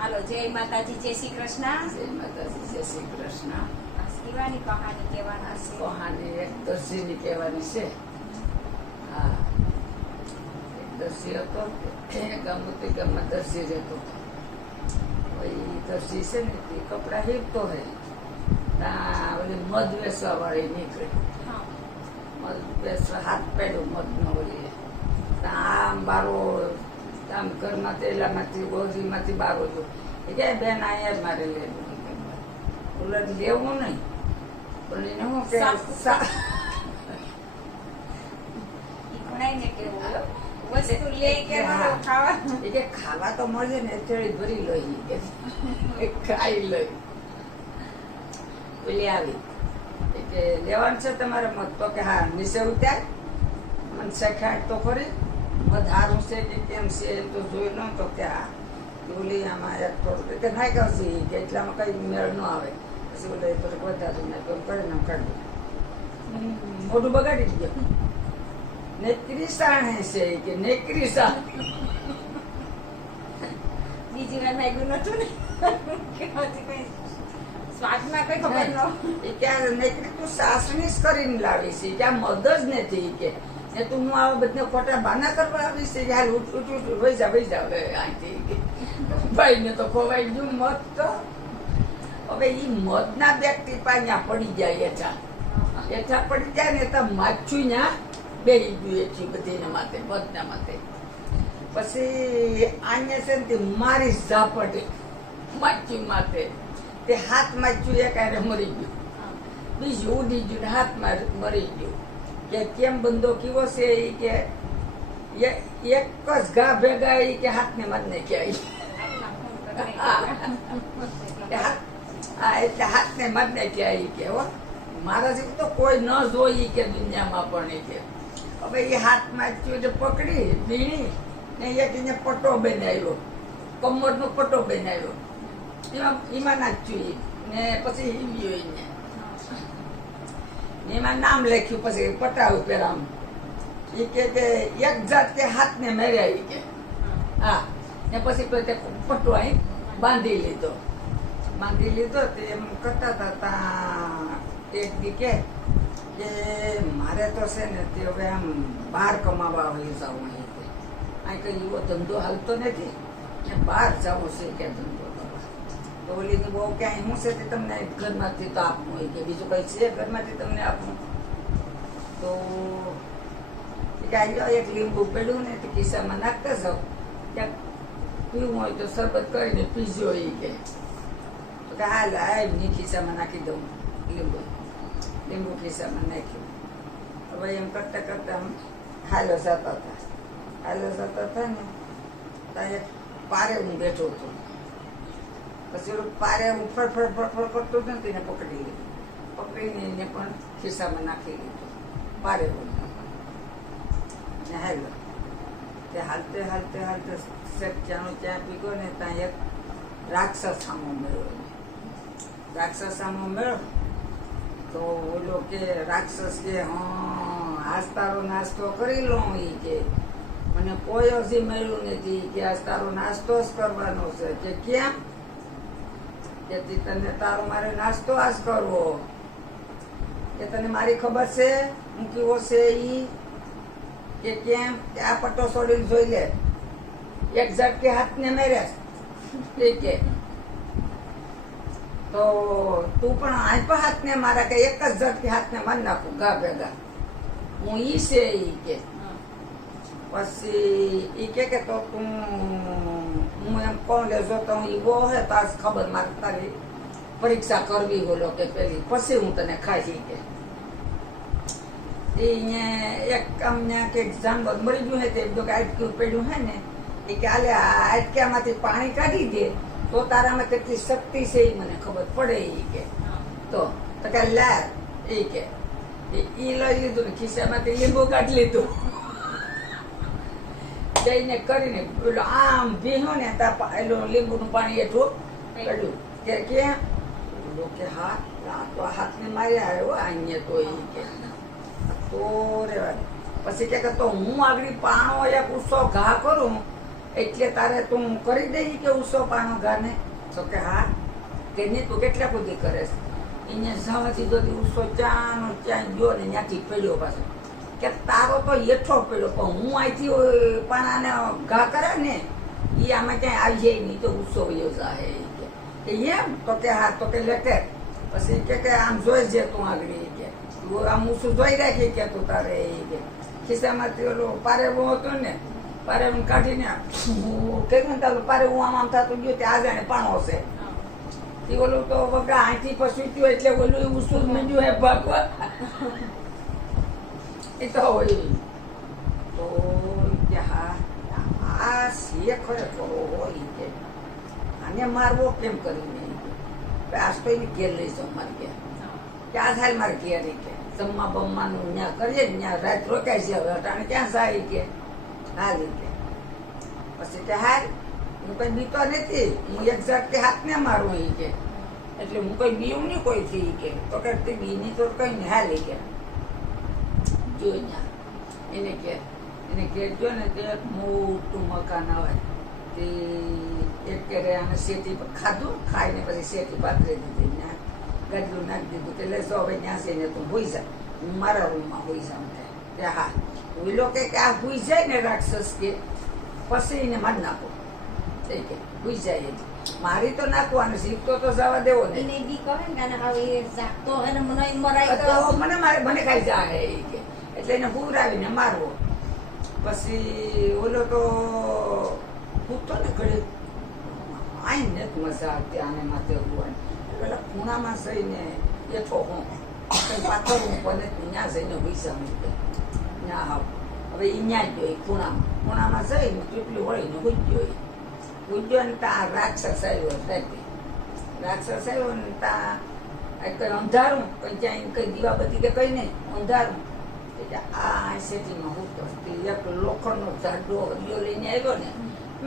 હાલો જય માતાજી જય શ્રી કૃષ્ણ. જય માતાજી જય શ્રી કૃષ્ણ. શિવાની કહાની કહેવાના છે. કહાની એક દર્શીની કહેવાની છે. હા. એક દર્શી હતો ગમતી ગામમાં દર્શી રહેતો એ દર્શી છે ને તે કપડાં હીરતો હોય ત્યાં ઓલી મધ વેચવા વાળી નીકળી. હા. મધ વેચવા હાથ પેડું મધનો ઓલી ત્યાં આમ બારો આમ ઘરમાં તેલામાંથી ગોરીમાંથી બારો જો એ કે બેન અહીંયા જ મારે લેવું ઉલટ લેવું નહીં. પણ એને હો. કે ખાવા તો મળે ને થોડી ભરી લો. ઈ કે એ ખાઈ લઈ. પેલી આવી. કે લેવાનું છે તમારે મત. તો કે હા નીચે ઉતાર. મને શેખાડ તો ખરી. મત છે કે કેમ છે એમ તો જોઈ લો તો કે આ ઓલી આમાં એક થોડું કે નાઈ કરશે કે એટલામાં કઈ મેળ ન આવે. પછી ઓલે થોડુંક વધારે ને તો કરે ને કાઢી મોઢું બગાડી દીધું. નેકરી સાણે છે કે નેકરી સાણ બીજી વાર લાગ્યું નતું ને. કે હજી કઈ સ્વાદમાં કઈ ખબર ન એ ક્યાં નેકરી તું સાસણી જ કરીને લાવી છે ક્યાં મદદ નથી કે. ને તું હું આવા બધા ખોટા બાના કરવા આવીશ યાર ઉઠ ઉઠ ઉઠ વહી જા વહી જા હવે અહીંથી. ભાઈને તો ખોવાઈ ગયું મત તો. હવે એ મધના બે ટીપા ત્યાં પડી જાય એઠા એઠા પડી જાય ને તો માછું ત્યાં બેહી ગયું એથી બધીને માથે મધના માથે. પછી આને છે ને તે મારી ઝાપટે માછું માથે. તે હાથ માછું એ હારે મરી ગયું. બીજું ઉડી ગયું હાથમાં મરી ગયું. કે કેમ બંધો કેવો છે એ કે એક જ ઘા ભેગા એ કે હાથને મતને ક્યાંય કે હાથ- હા, એટલે હાથને મતને એ કે હો. મારા જેવું તો કોઈ ન જોઈ કે દુનિયામાં પણ એ કે. હવે એ હાથમાં એટલે પકડી ભીણી ને એક એને પટ્ટો બનાવ્યો. કમરનો પટ્ટો બનાવ્યો. એમાં એમાં નાખ્યું. ને પછી હિમ્યું એને. એમાં નામ લખ્યું, પછી પટ્ટા ઉપર આમ. એ કે કે એક જાત કે હાથને મેળ્યા એ કે. હા. ને પછી તો પટ્ટો અહીં બાંધી લીધો. બાંધી લીધો તે એમ કરતા હતા તા એક દી કે કે મારે તો છે ને તે હવે આમ બહાર કમાવા હોય જવું અહીં કંઈ. એવો ધંધો હાલતો નથી. ને બહાર જવું છે કે ધંધો. તો ઓલીની બહુ ક્યાંય હું છે તે તમને ઘરમાંથી તો આપવું હોય કે બીજું કઈ છે ઘરમાંથી તમને આપવું તો કાંઈ કે એક લીંબુ પડ્યું ને તો ખિસ્સામાં નાખતા જાઓ. ક્યાંક પીવું હોય તો શરબત કરીને પીજો એ કે. તો કે હાલ આ એમની ખિસ્સામાં નાખી દઉં લીંબુ. લીંબુ ખિસ્સામાં નાખ્યું. હવે એમ કરતા કરતા હાલો જતા હતા. હાલો જતા હતા ને, ત્યાં એક પારે હું બેઠો હતો. પછી પારે હું ફળ ફળ કરતો હતો ને તેને પકડી લીધું. પકડીને એને પણ ખિસ્સામાં નાખી દીધું. પારે ને હાલો તે હાલતે હાલતે હાલતે શેક ચાનો ત્યાં પીગો ને ત્યાં એક રાક્ષસ સામો મેળવ્યો. રાક્ષસ સામો મળ્યો તો ઓલો કે રાક્ષસ કે, હા આજ તારો નાસ્તો કરી લઉં એ કે. મને કોઈ હજી મળ્યું નથી કે આ તારો નાસ્તો જ કરવાનો છે. કે કેમ કે તને તારો મારે નાસ્તો આજ કરવો. કે તને મારી ખબર છે? હું કેવો છે ઈ? કે કેમ? કે આ પટ્ટો છોડીને જોઈ લે. એક ઝટકે હાથને મેર્યા એ કે તો તું પણ આજ પણ હાથને મારા કે એક જ ઝટકે હાથને મારી નાખું ગા ભેગા. હું ઈ છે ઈ કે. પછી ઈ કે કે તો તું હું એમ કોણ લેજો તો ઈ બહુ હે, તો ખબર મારે તારી પરીક્ષા કરવી હોલો કે પેલી. પછી હું તને ખાઈ કે એક અમને કે જાનવર મરી ગયું હે, તે જો કે આટક્યું પડ્યું હે ને, એ કે આલે આટક્યામાંથી પાણી કાઢી દે, તો તારામાં કેટલી શક્તિ છે એ મને ખબર પડે એ કે. તો તો કે લે એ કે. એ લઈ લીધું ને ખિસ્સામાંથી લીંબુ કાઢી લીધું. જઈને કરીને પેલો આમ ભીનો ને તા પા- એલું લીંબુનું પાણી એટલું કાઢ્યું. કે કેમ ઓલો કે હા તો હાથને માર્યા આવ્યો અહીંયા તો એ કે. તો રેવા પછી કે કે તો હું આગળ પાણો એક ઉસો ઘા કરું, એટલે તારે તું કરી દઈ કે ઉસો પાનો ને તો કે હા. કે નહીં, તું કેટલા સુધી કરે છે અહીંયા સવાથી જોતી ઉસો ચાનો ચાન ગયો ને ત્યાંથી પડ્યો પાછો. કે તારો તો હેઠો પડ્યો. પણ હું અહીંથી પણ આને ઘા કરે ને એ આમાં ક્યાંય આવી જાય નહીં. તો ગુસ્સો વયો જાય. કે. કે એમ? તો કે હા, તો કે લેટે પછી કે કે આમ જોઈ જે તું આગળ. કે, તું આમ શું જોઈ રાખી કે તું તારે? એ કે, ખિસ્સામાંથી ઓલો પારેવો હતો ને પારેવું કાઢીને હું કહ્યું ને તારું પારેવું આમ આમ થતું ગયું તે આ જાણે પાણો છે. તે ઓલું તો વગા પછી થયું એટલે ઓલું ઉસું મંજુ હે ભાગવા. એ તો હોય તો હા આ ખરેખર હોય કે આને મારવો કેમ કરીને આજ તો એને ઘેર લઈ જાઉં મારે ઘેર કે આ થાય મારે ઘેર કે જમવા બમવાનું ત્યાં કરીએ ત્યાં રાત રોકાય છે હવે અટાણે ક્યાં જાય કે હાલ રીતે પછી કે હાલ હું કઈ બીતો નથી હું એક ઝટકે હાથને મારું એ કે એટલે હું કઈ બીવું નહીં કોઈ થી ઈ કે તો કે બીની તો કઈ હાલ કે જો ત્યાં એને કે એને કહેજો ને તો એક મોટું મકાન આવે. તે એક કેરે આને શેતી ખાધું ખાઈને પછી શેતી પાથરી દીધી. ને ગડલું નાખી દીધું કે લેસો હવે ત્યાં જઈને તું હોઈ જા. હું મારા રૂમમાં હોઈ જાઉં કે હા. ઓલો કે કે આ હોઈ જાય ને રાક્ષસ કે પછી એને મારી નાખો. થઈ કે હોઈ જાય એટલે. મારી તો નાખવાનું શીખતો તો જવા દેવો ને. ને એ ને મને મારે મને ખાઈ જાય કે. એટલે એને હુરાવીને મારવો. પછી ઓલો તો પૂછતો ને ઘડી આઈ ને મજા આવતી આને માથે હોય પેલા ખૂણામાં જઈને એઠો હું. કંઈ પાથરવું પડે ત્યાં જઈને પૈસા મૂકે ત્યાં આવ હવે એ જ એ ખૂણામાં. ખૂણામાં જઈને ચૂંટલી વળીને ઉજ્યો એ ઉજ્યો ને ત્યાં રાક્ષસ આવ્યો સાહેબ રાક્ષસ આવ્યો ને ત્યાં કંઈ અંધારું કઈ ત્યાં કઈ દીવાબત્તી કે કઈ નહીં, અંધારું. એટલે આ સેટીમાં હું તો એક લોખંડનો જાડો હરિયો લઈને આવ્યો ને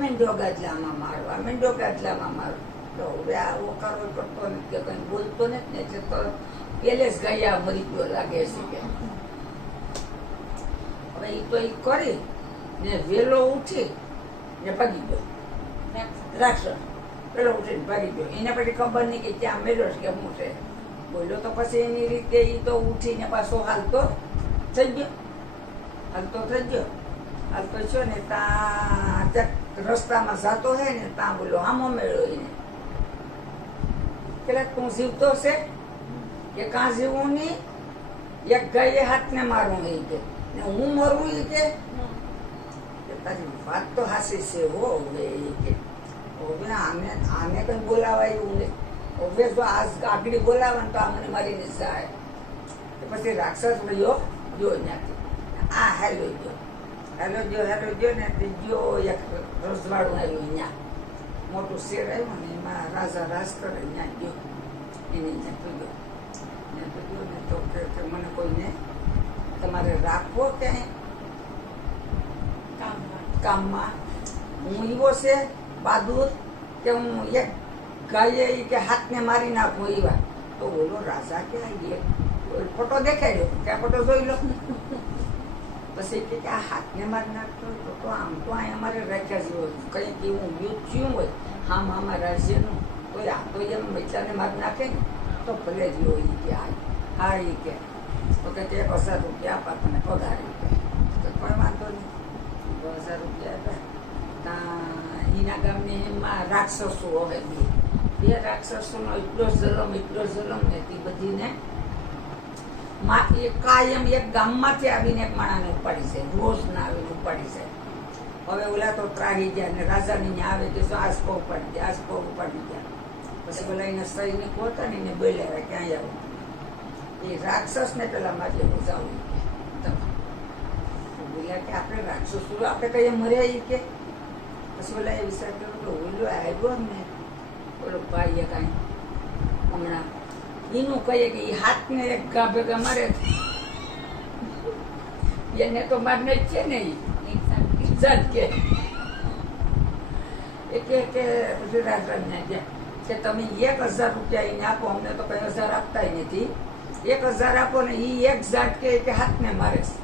મેંડો ગાદલામાં મારવા મેંડો ગાદલામાં મારવા તો હવે આ ઓકારો કરતો ને કે કંઈ બોલતો નથી ને, એટલે તો પેલે જ ગયા મરી ગયો લાગે છે કે. હવે એ તો એ કરી ને વેલો ઉઠી ને ભાગી ગયો. રાક્ષસ પેલો ઉઠીને ભાગી ગયો. એને પછી ખબર નહીં કે ત્યાં મેળ્યો છે કે હું છે. બોલ્યો તો પછી એની રીતે એ તો ઉઠીને પાછો હાલતો. થઈ ગયો હાલતો થઈ ગયો હાલતો છો ને ત્યાં રસ્તામાં જાતો હે ને તા બોલો આમો મેળો એને પેલા તું જીવતો છે કે કાં જીવું નહીં એક ગાયે હાથને મારું એ કે ને હું મરવું એ કે તારી વાત તો હાસી છે હો હવે એ કે હવે આને આને કઈ બોલાવાય એવું નહીં હવે જો આ આગળ બોલાવે ને તો આ મને મારીને જાય તો પછી રાક્ષસ રહ્યો ગયો ત્યાંથી આ હેલો ગયો હેલો જો હેલો ગયો ને તે ગયો એક રજવાડું આવ્યું અહીંયા. મોટું શેર આવ્યું ને એમાં રાજા રાજ કરે ત્યાં ગયો એને ત્યાં પૂગ્યો તો ગયો ને તો કે મને કોઈને તમારે રાખવો ક્યાંય? કામમાં. હું એવો છે બહાદુર કે હું એક ગાયે કે હાથને મારી નાખું એવા તો બોલો રાજા ક્યાં એક ફોટો દેખાડ્યો ત્યાં ફોટો જોઈ લો. પછી કે આ હાથને મારી નાખતો હતો તો આમ, તો અહીં અમારે રાખ્યા જેવો કંઈક એવું યુદ્ધ થયું હોય હા મામા રાજ્યનું તો આ તો એમ બચ્ચાને મારી નાખે ને, તો ભલે જ રહ્યો એ કે આ હા એ કે. તો કે એક હજાર રૂપિયા આપા તને પગાર તો કોઈ વાંધો નહીં. દસ હજાર રૂપિયા હતા ત્યાં એના ગામની એમાં રાક્ષસો હોય બે. રાક્ષસોનો એટલો જલમ એટલો જલમ ને તે બધીને એ કાયમ એક ગામમાંથી આવીને એક માણાને ઉપાડી છે. રોજ ના આવીને ઉપાડી છે. હવે ઓલા તો ત્રાહી ગયા ને રાજાની ત્યાં આવે કે આજ પગ ઉપાડી ગયા આજ ઉપાડી ગયા પછી પેલા એને સૈનિક હતા ને એને બોલ્યા ક્યાંય આવું. એ રાક્ષસ ને પેલા માટે બુજાવું બોલ્યા કે આપણે રાક્ષસ આપણે કઈ મર્યા એ કે. પછી પેલા એ વિચાર કર્યો કે ઓલો આવ્યો ને ઓલો ભાઈએ કાંઈ હમણાં એનું કહીએ કે એ હાથને એક ઘા ભેગા મારે. એને તો મારને જ છે ને ઇજ્જત કે. એ કે ગયા કે તમે એક હજાર રૂપિયા એને આપો અમને તો કઈ હજાર આપતા નથી. એક હજાર આપો ને એ એક જાત કે હાથને મારે છે.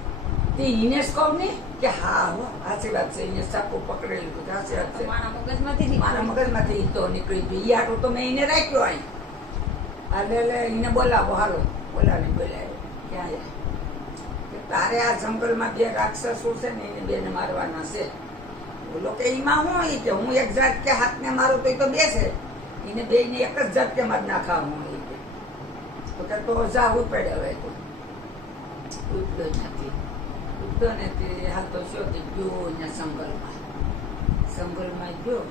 તે જ કહું ને કે હા હો સાચી વાત છે એને ચાકુ પકડેલું સાચી વાત છે. મારા મગજમાંથી મારા મગજમાંથી તો નીકળી ગયું. એ આટલું તો મેં એને રાખ્યો અહીં. એટલે એને બોલાવો, હાલો. બોલાવી બોલાવી ક્યાં જાય? તારે આ જંગલમાં બે રાક્ષસો છે ને, એને બેને મારવાના છે. બોલો કે એમાં હું એ કે હું એક જાત કે હાથને મારું તો એ તો બે છે એને બે ને એક જ જાત કે માર નાખા હું એ કે. તો કે તો જા ઉપડે હવે તો. ઉપડ્યો નથી. ઉપડ્યો નથી. હાલ તો શું કે ગયો અહીંયા જંગલમાં. જંગલમાં ગયો.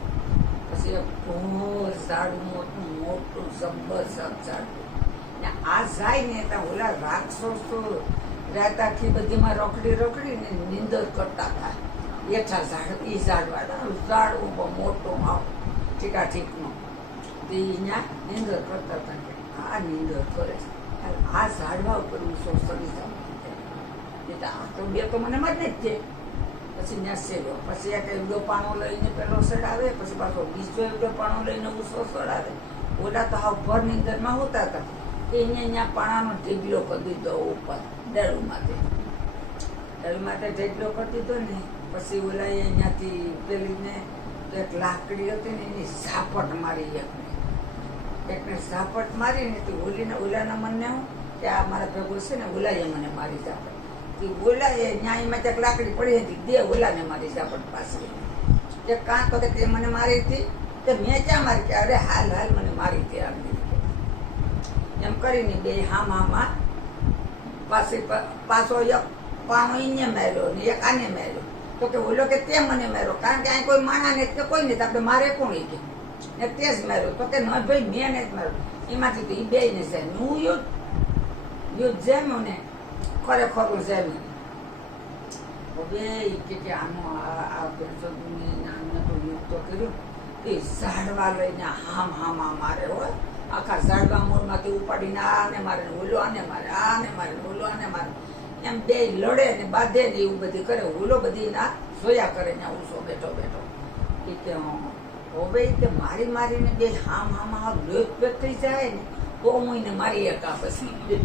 પછી ઘોર ઝાડ મોટું મોટું જબરજસ્ત ઝાડું ને આ જાય ને ત્યાં ઓલા રાક્ષસો રાત આખી બધીમાં રોકડી રોકડી ને નિંદર કરતા હતા. એઠા ઝાડ એ ઝાડવાળા. ઝાડ ઊભો મોટો આવ. ઠીકા ઠીકનો. તે અહીંયા નિંદર કરતા હતા કે આ નિંદર કરે છે. આ ઝાડવા ઉપર હું સો સડી જાઉં. નહીં તો આ તો બે તો મને મત જ છે પછી ત્યાં ગયો પછી એક એવડો પાણો લઈને પેલો સડાવે, પછી પાછો બીજો એવડો પાણો લઈને ઉસો સડાવે. ઓલા તો હાવ ભર નીંદરમાં હોતા હતા કે અહીંયા પાણાનો ઢીબલો કરી દીધો ઉપર ડેરું માથે ડેરું માથે ઢીબલો કરી દીધો ને, પછી ઓલા અહીંયાથી પેલીને એક લાકડી હતી ને એની ઝાપટ મારી એકને. એકને ઝાપટ મારી ને તે ઓલીને ઓલાના મનને હું, કે આ મારા ભેગો છે ને ઓલાએ મને મારી ઝાપટ. તે ઓલાએ ન્યાયમાં ત્યાં લાકડી પડી હતી દે ઓલાને મારી ઝાપટ પાસે કે કાં તો તે મને મારી હતી તે મેં ક્યાં મારી કે, અરે હાલ હાલ, મને મારી તે આમ એમ કરીને બે હામ હામાં પાસે પાછો એક પાણો એને માર્યો ને એક આને માર્યો. તો કે ઓલો કે તે મને માર્યો, કારણ કે અહીં કોઈ માણા ને કે કોઈ નહીં આપણે મારે કોણ કે? ને તે જ માર્યો. તો કે, ન ભાઈ, મેં ને જ માર્યો. એમાંથી તો એ બે ને છે હું યુદ્ધ યુદ્ધ જેમ્યું ને, ખરેખરું જેમ્યું. હવે કે કે આનો આ પેન્શનને આને તો યુદ્ધ તો કર્યું. એ ઝાડવા લઈને હામ હામ આ મારે હોય આખા ઝાડવા મૂળમાંથી ઉપાડીને આને મારે હુલો, આને મારે આને મારે હુલો, આને મારે એમ બે લડે ને બાંધે ને એવું બધી કરે. હુલો બધી ના જોયા કરે ને ઉસો બેઠો બેઠો. એ કે. હવે કે મારી મારીને બે હામ હામ હામ લોટ પેટ થઈ જાય ને, તો હું એને મારી એકા પછી.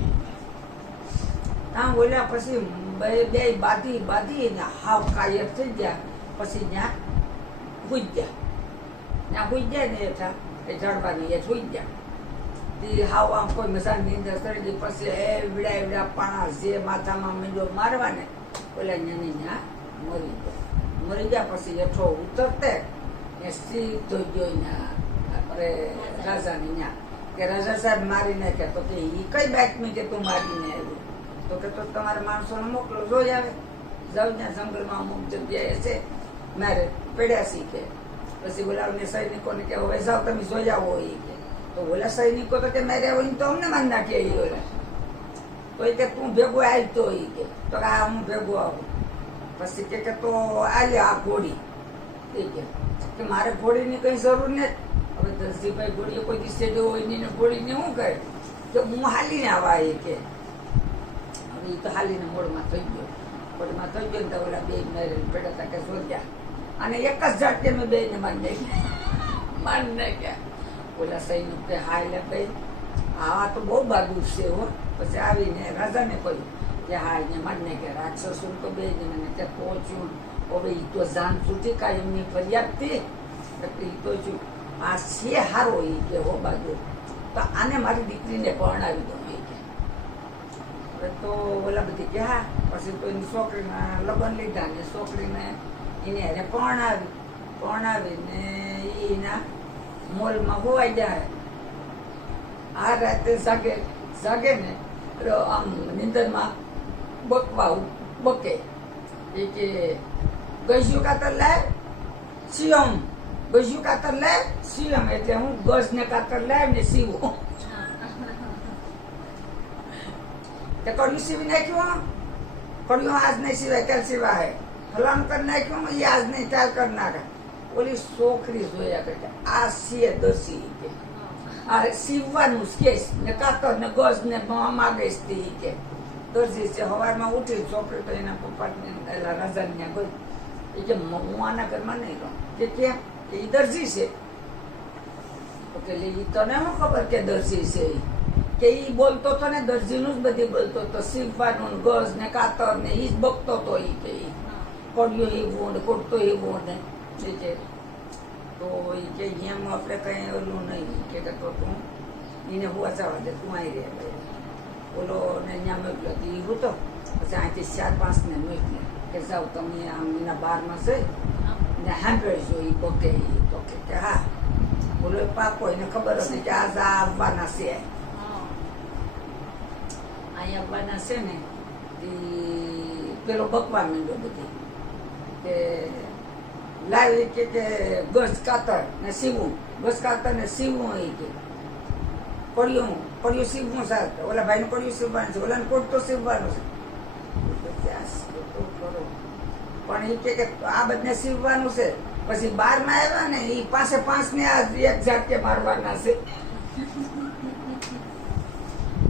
ત્યાં બોલ્યા પછી બે બે બાધી બાધી ને હાવ કાયર થઈ ગયા. પછી ત્યાં હુઈ ગયા. ત્યાં સુઈ જાય ને એઠા એ ઝાડવાની એ સુઈ ગયા. તે હાવ આમ કોઈ મસાની અંદર ગઈ પછી એવડા એવડા પાણા જે માથામાં મીંડો મારવા ને ઓલા નાની ત્યાં મરી ગયો. મરી ગયા પછી હેઠો ઉતરતે ને સીધો ગયો ત્યાં આપણે રાજાની ત્યાં કે રાજા સાહેબ મારી નાખ્યા. તો કે એ કઈ બાતમી કે તું મારીને આવ્યો તો કે તો તમારા માણસોને મોકલો, જોઈ આવે. જાઉં ત્યાં જંગલમાં અમુક જગ્યાએ છે. મારે પડ્યા શીખે. પછી બોલાવીને સૈનિકોને કે હવે જાઓ તમે જોઈ આવો એ કે તો ઓલા સૈનિકો તો કે મેરે હોય ને તો અમને માન નાખે એ ઓલા તો એ કે તું ભેગો આવતો એ કે તો કે હા હું ભેગો આવું પછી કે કે તો આલે આ ઘોડી એ કે કે મારે ઘોડીની કંઈ જરૂર નથી હવે દરજીભાઈ ઘોડીએ કોઈ દિવસે જો હોય ને ઘોડીને શું કરે કે હું હાલીને આવા એ કે હવે એ તો હાલીને મોડમાં થઈ ગયો મોડમાં થઈ ગયો ને તો ઓલા બે મેરેજ પેડા હતા કે શોધ્યા અને એક જ ઝાટકે મેં બેને મારી નાખ્યા મારી નાખ્યા. ઓલા સૈનિક કે હા એટલે ભાઈ. આ તો બહુ બહાદુર છે હો. પછી આવીને રાજાને કહ્યું કે હા એને મારી નાખ્યા. રાક્ષસો તો બે મને કે પહોંચ્યું હવે એ તો જાન છૂટી કાંઈ એમની ફરિયાદ હતી? એટલે એ તો છું. આ છે હારો એ કે હો બાજુ તો આને મારી દીકરીને પરણાવી દો એ કે. હવે તો ઓલા બધી કે હા, પછી તો એની છોકરીના લગ્ન લીધા ને છોકરીને એને હારે પરણાવી પરણાવીને એના મોલમાં હોવાઈ જાય. આ રાતે સાગે સાગે ને આમ નિંદરમાં બકવા બકે. એ કે ગજ્યું કાતર લે સિયમ ગજ્યું કાતર લે સિયમ એટલે હું ગજ ને કાતર લે ને સીવો તે કડ્યું સીવી નાખ્યું કડ્યું આજ નહીં સિવાય કાલ સિવાય ફલાણું કરી નાખ્યું એ આજ નહીં ચાલ કરી નાખે. ઓલી છોકરી જોયા કરે આ સીએ દસી કે આ સીવવાનું કે ને કાતર ને ગજ ને માગે તે કે દરજી છે સવારમાં ઉઠી છોકરી તો એના પપ્પાને એલા રાજાને ત્યાં ગઈ. એ કે હું આના ઘરમાં નહીં રહું. કે કેમ? એ દરજી છે. કે એ તને શું ખબર કે દરજી છે એ કે એ બોલતો હતો ને, દરજીનું જ બધી બોલતો હતો સીવવાનું ગજ ને કાતર ને એ જ બગતો હતો એ કે. કોડિયો એ ને કોટતો એ ને એ છે. તો એ કે એમ આપણે કંઈ ઓલું નહીં કે તો તું એને હું હુવાચાવા દે તું આવી રહ્યા ઓલો ને ત્યાં મોકલ્યો તો હું હતો. પછી અહીંથી ચાર પાંચ ને મોકલે કે જાઓ તમે આમ એના બારમાં છે. ને સાંભળજો એ બકે એ તો કે હા. બોલો એ પાકો એને ખબર હતી કે આ આવવાના છે. અહીંયા આવવાના છે ને પેલો બકવા માંડ્યો બધી. કે લાવી કે કે ગસ કાતર ને સીવું. ગસ કાતર ને સીવું એ કે. પડ્યું પડ્યું સીવવું સાહેબ. ઓલા ભાઈને પડ્યું સીવવાનું છે. ઓલાને કોટ તો સીવવાનું છે. પણ એ કે કે આ બધને સીવવાનું છે. પછી બારમાં આવ્યા ને એ પાસે પાંચ ને આ એક ઝાટકે મારવાના છે.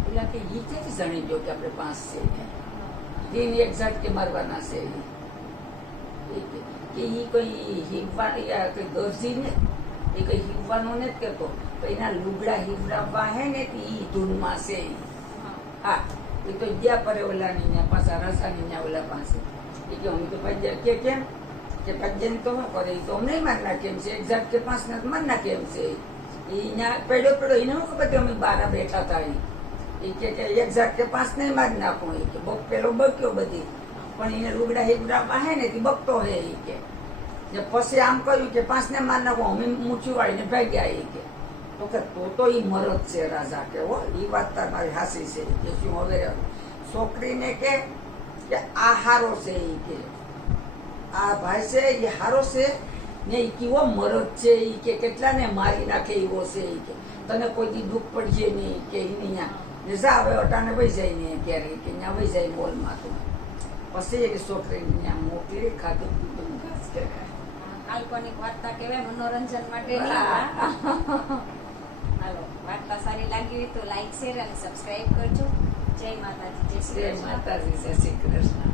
એટલે કે એ કેવી જાણી ગયો કે આપણે પાંચ છે? દિન એક ઝાટકે મારવાના છે એ કે- ઈ કોઈ યા કોઈ દરજી ને? એ કઈ હિવવાનો ને જ કહેતો તો એના લુગડા હિવડાવવા હે ને ઈ ધૂનમાં છે હા. એ તો ગયા પરે ઓલા ની ન્યા પાછા રસાની ત્યાં ઓલા પાસે. એ કે હું તો પંજાબ કે કેમ? કે પંજાબ તો હું કરે? એ તો અમને માર કેમ છે. એક્ઝાક્ટ કે પાંચ ના માર નાખે એમ છે. એ ત્યાં પેડો પેડો એને હું ખબર અમે બારા બેઠા હતા એ કે એક્ઝાક્ટ કે પાંચ ને મારી નાખું. એ કે બક પેલો બક્યો બધી. પણ એને લુગડા હિગડા પાસે ને તે બકતો હે એ કે. જે પછી આમ કર્યું કે પાંચ ને માર નાખો, અમે મૂછું વાળીને ભાગ્યા એ કે. તો કે તો તો એ મરદ છે રાજા કે હો એ વાત તમારી હાસી છે કે, શું હવે છોકરીને કે આ હારો છે એ કે. આ ભાઈ છે એ હારો છે ને એ કેવો મરદ છે એ કે, કેટલાને મારી નાખે એવો છે એ કે. તને કોઈ દી દુઃખ પડશે નહીં કે એની નહીં ને જા હવે અટાને વહી જાય ને ક્યારે કે ત્યાં વહી જાય મોલમાં તું. પછી એક છોકરીને ત્યાં મોકલી ખાધું પીધું ઘાસ કાલ્પનિક વાર્તા કહેવાય મનોરંજન માટે. હાલો વાર્તા સારી લાગી હોય તો લાઈક શેર અને સબસ્ક્રાઈબ કરજો. જય માતાજી જય શ્રી માતાજી જય શ્રી કૃષ્ણ.